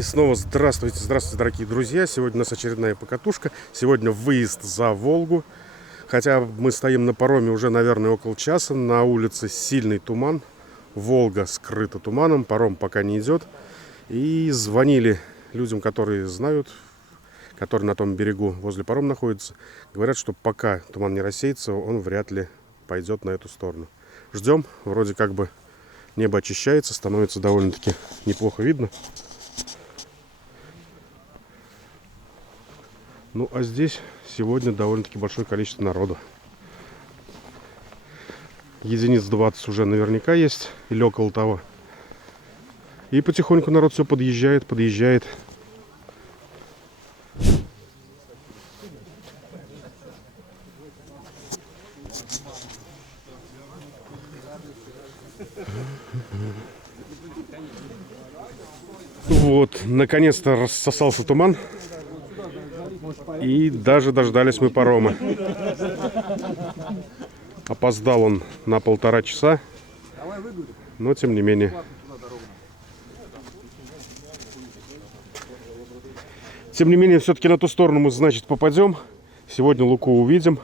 И снова здравствуйте, здравствуйте, дорогие друзья. Сегодня у нас очередная покатушка. Сегодня выезд за Волгу. Хотя мы стоим на пароме уже, наверное, около часа. На улице сильный туман. Волга скрыта туманом, паром пока не идет. И звонили людям, которые знают, которые на том берегу возле парома находятся. Говорят, что пока туман не рассеется, он вряд ли пойдет на эту сторону. Ждем. Вроде как бы небо очищается, становится довольно-таки неплохо видно. Ну, а здесь сегодня довольно-таки большое количество народу. Единиц 20 уже наверняка есть, или около того. И потихоньку народ все подъезжает. Вот, наконец-то рассосался туман. И даже дождались мы парома. Опоздал он на 1,5 часа. Но тем не менее. Тем не менее, все-таки на ту сторону мы, значит, попадем. Сегодня Луку увидим.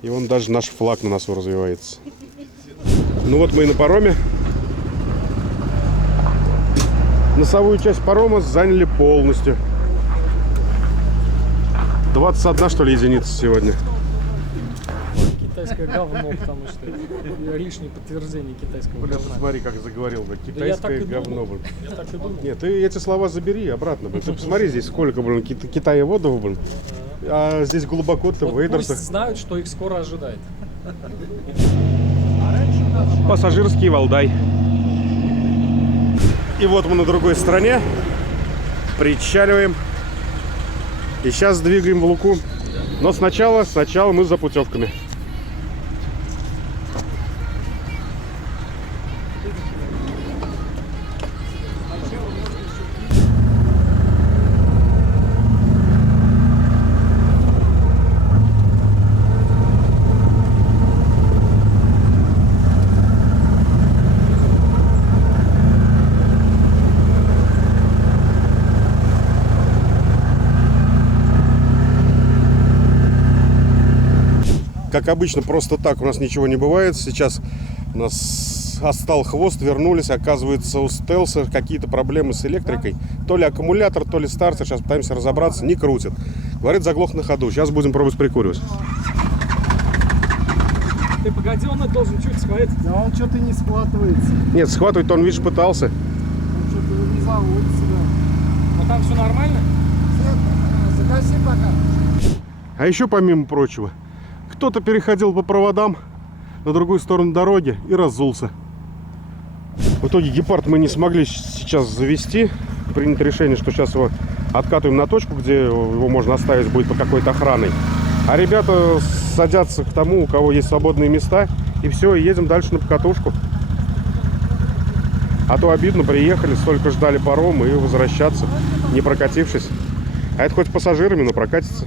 И он даже наш флаг на носу развивается. Ну вот мы и на пароме. Носовую часть парома заняли полностью. 21, что ли, единица сегодня. Китайское говно, потому что лишнее подтверждение китайского Блин, говна. смотри, как заговорил, да, китайское говно, блин. Я так и думал. Нет, ты эти слова забери обратно, блин. Ты посмотри, здесь сколько, блин, китаеводов, блин. А здесь глубоко-то Вот вейдерсы. пусть знают, что их скоро ожидает. Пассажирский Валдай. И вот мы на другой стороне. Причаливаем. И сейчас двигаем в Луку. Но сначала мы за путевками. Как обычно, просто так у нас ничего не бывает. Сейчас у нас отстал хвост, вернулись. Оказывается, у стелса какие-то проблемы с электрикой. То ли аккумулятор, то ли стартер. Сейчас пытаемся разобраться. Не крутит. Говорит, заглох на ходу. Сейчас будем пробовать прикуривать. Ты погоди, он должен чуть схватить. Да он что-то не схватывается. Нет, схватывать-то он, видишь, пытался. Он что-то не заводится. Да. Но там все нормально? Свет, загаси пока. А еще, помимо прочего, кто-то переходил по проводам на другую сторону дороги и разулся. В итоге гепард мы не смогли сейчас завести. Принято решение, что сейчас его откатываем на точку, где его можно оставить будет по какой-то охраной. А ребята садятся к тому, у кого есть свободные места. И все, и едем дальше на покатушку. А то обидно, приехали, столько ждали паром и возвращаться, не прокатившись. А это хоть пассажирами, но прокатится.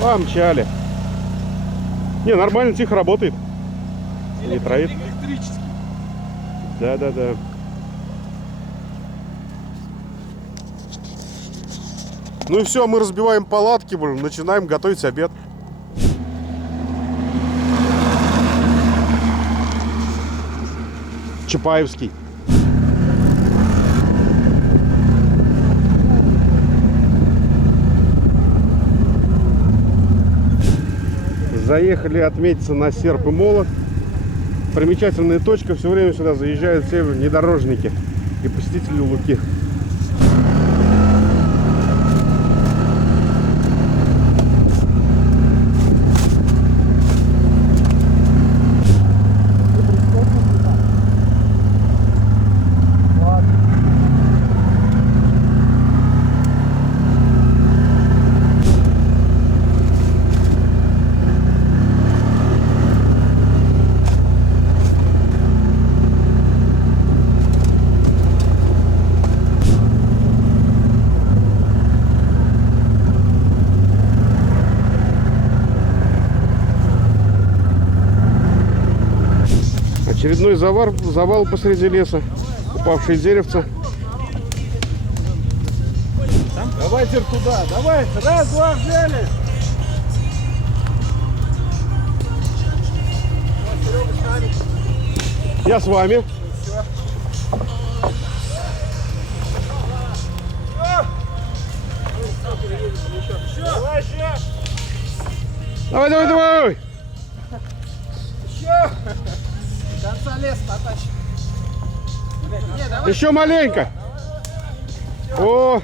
Помчали. Не, нормально, тихо работает. Не троит. Электрический. Да. Ну и все, мы разбиваем палатки, блин, начинаем готовить обед. Чапаевский. Заехали отметиться на Серп и Молот. Примечательная точка. Все время сюда заезжают все внедорожники и посетители Луки. Очередной завал посреди леса. Упавшие деревца. Давайте туда, давай, раз, два, взяли. Я с вами. Давай еще. Давай, давай, давай. Еще. До конца леса потащим. Не, давай. Еще маленько. О.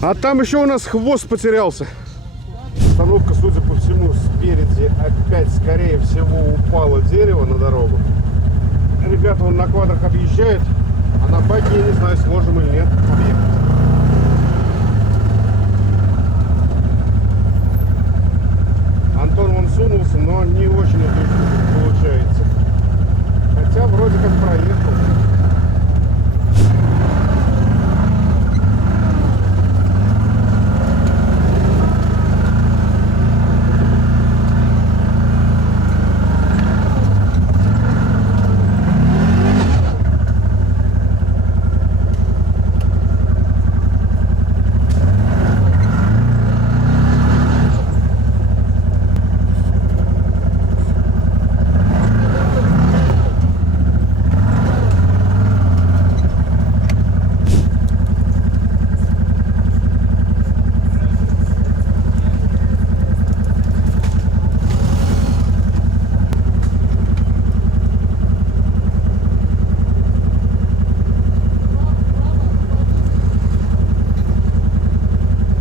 А там еще у нас хвост потерялся. Остановка, судя по всему, спереди опять, скорее всего, упало дерево на дорогу. Ребята вон на квадрах объезжают, а на байке, я не знаю, сможем или нет объехать. Антон вон сунулся, но не очень это получается. Хотя вроде как проехал.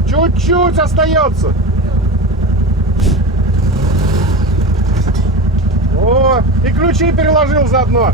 Чуть-чуть остается. О, и ключи переложил заодно.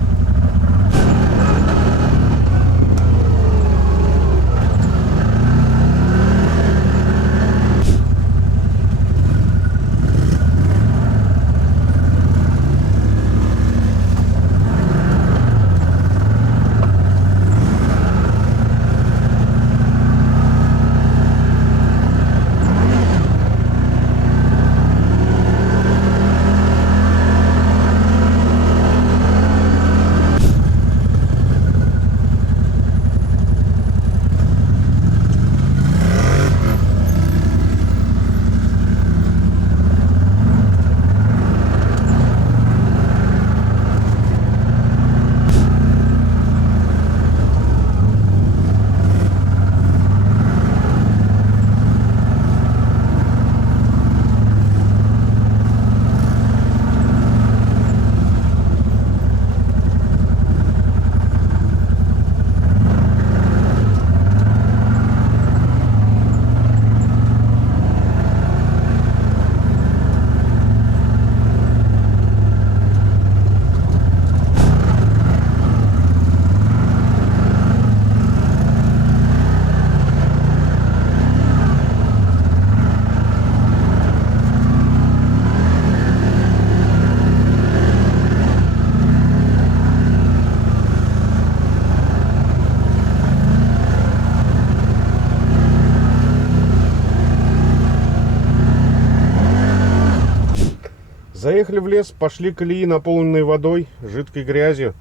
Заехали в лес, пошли колеи, наполненные водой, жидкой грязью.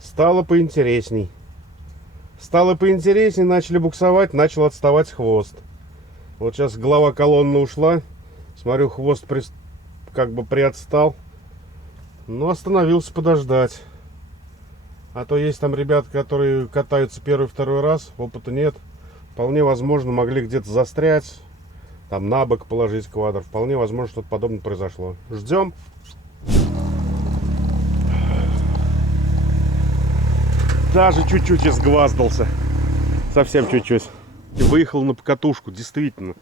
Стало поинтересней. Стало поинтересней, начали буксовать, начал отставать хвост. Вот сейчас голова колонны ушла. Смотрю, хвост как бы приотстал. Но остановился подождать. А то есть там ребята, которые катаются первый-второй раз, опыта нет. Вполне возможно, могли где-то застрять. Там на бок положить квадр. Вполне возможно, что-то подобное произошло. Ждем. Даже чуть-чуть изгваздался. Совсем чуть-чуть. Выехал на покатушку, действительно.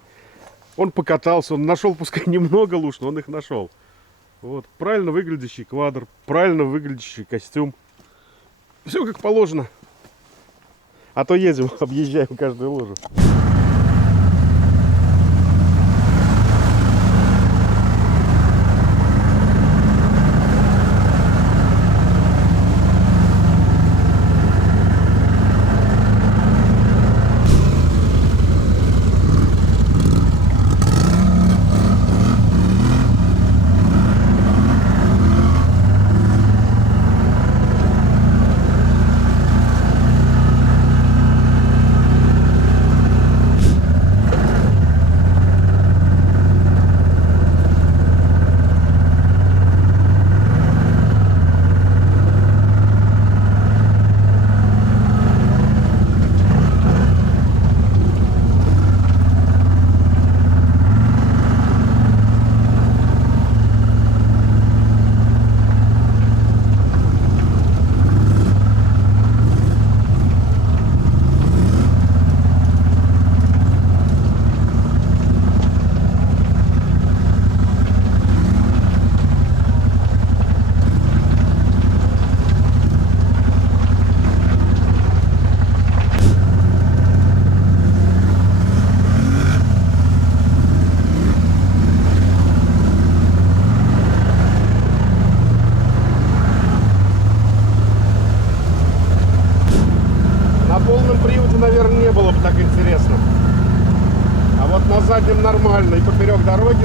Он покатался, он нашел, пускай немного луж, но он их нашел. Вот, правильно выглядящий квадр, правильно выглядящий костюм. Все как положено. А то едем, объезжаем каждую лужу.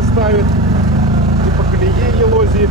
колеи ставит. Типа колеи елозит.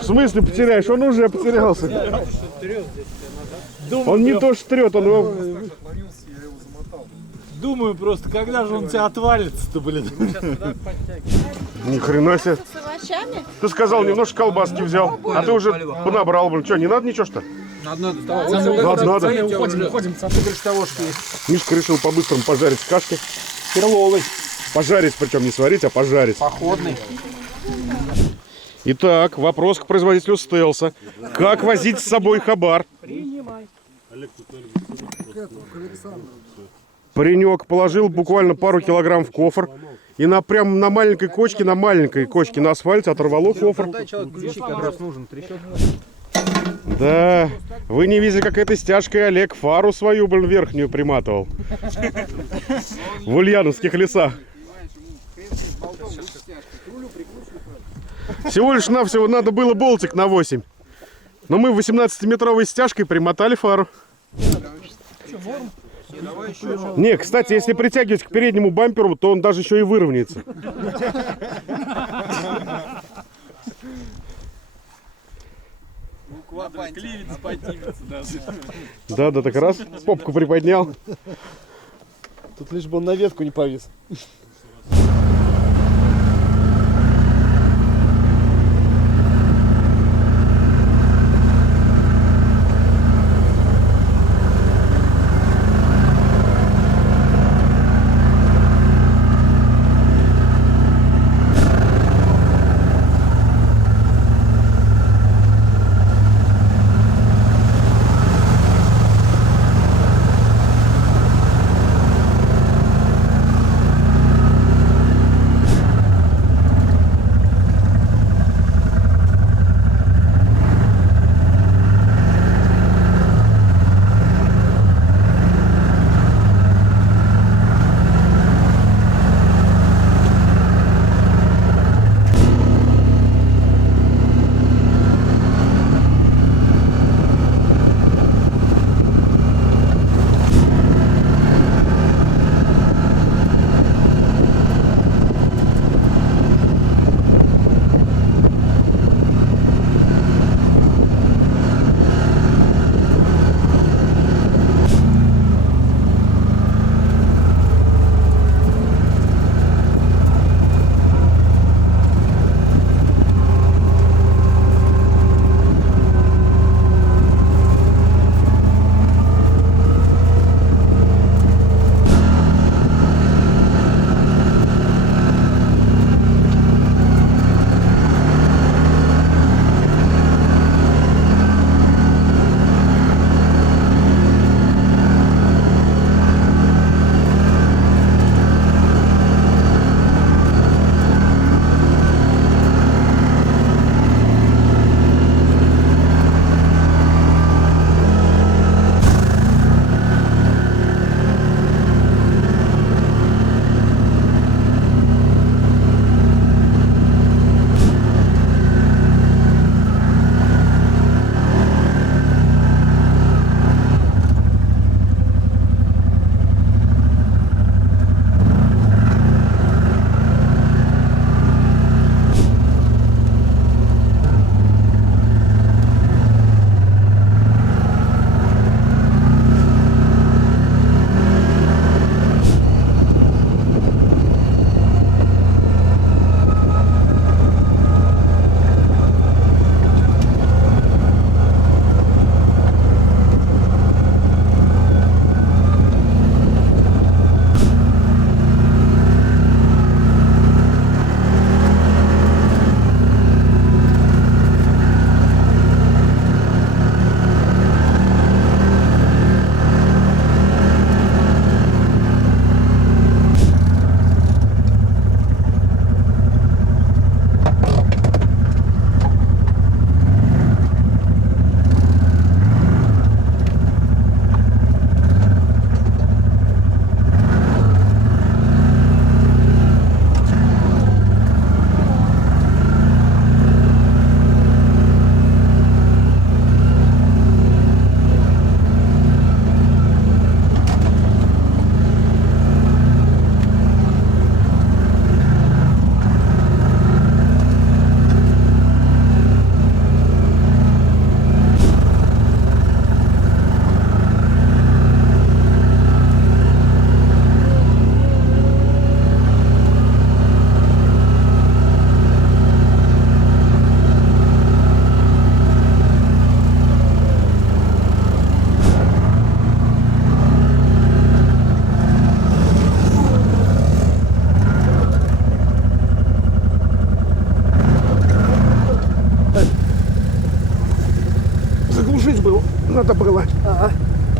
В смысле потеряешь? Он уже потерялся. Он не то что трет, он его... Думаю просто, когда же он тебя отвалится-то, блин. Ни хрена себе. С овощами? Ты сказал, немножко колбаски взял, а ты уже понабрал, блин. Что, не надо ничего, что? Надо. Надо. Уходим. Мишка решил по-быстрому пожарить кашки. Перловый. Пожарить, причем не сварить, а пожарить. Походный. Итак, вопрос к производителю стелса. Как возить с собой хабар? Паренек положил буквально пару килограмм в кофр. И прям на маленькой кочке на асфальте оторвало кофр. Да, вы не видели, как этой стяжкой Олег фару свою, блин, верхнюю приматывал. В ульяновских лесах. Всего лишь навсего надо было болтик на 8. Но мы 18-метровой стяжкой примотали фару. Не, кстати, если притягивать к переднему бамперу, то он даже еще и выровняется. Да, так раз попку приподнял. Тут лишь бы он на ветку не повис.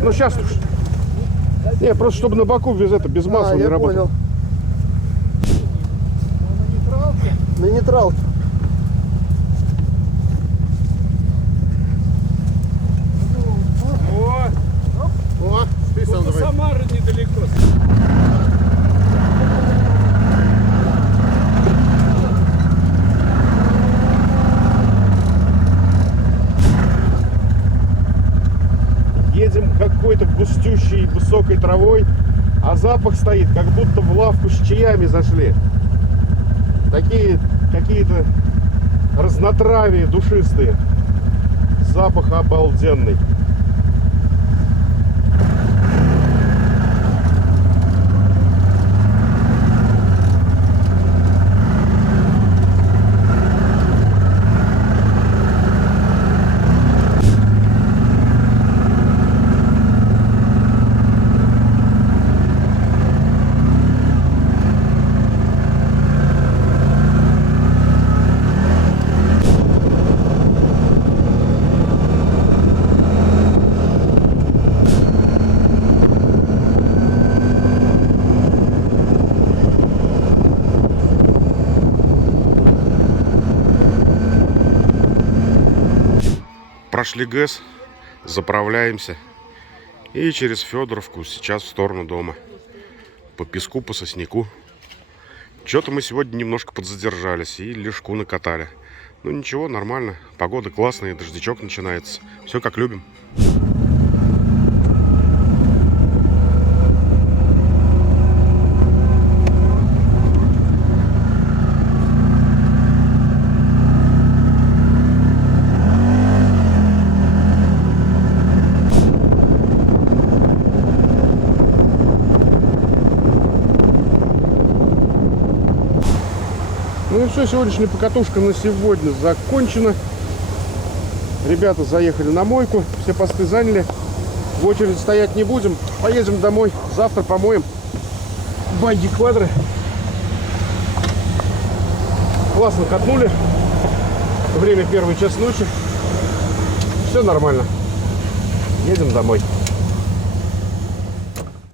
Ну сейчас уж. Не, просто чтобы на боку без масла не я работал. понял. На нейтралке. О, ты сам До давай. Самары недалеко. Едем какой-то густющей высокой травой, а запах стоит, как будто в лавку с чаями зашли. Такие какие-то разнотравия душистые. Запах обалденный. Прошли ГЭС, заправляемся и через Федоровку сейчас в сторону дома. По песку, по сосняку. Что-то мы сегодня немножко подзадержались и лишку накатали. Ну ничего, нормально. Погода классная, дождичок начинается. Все как любим. Ну и все, сегодняшняя покатушка на сегодня закончена. Ребята заехали на мойку, все посты заняли. В очередь стоять не будем. Поедем домой. Завтра помоем багги квадры. Классно катнули. Время 1 час ночи. Все нормально. Едем домой.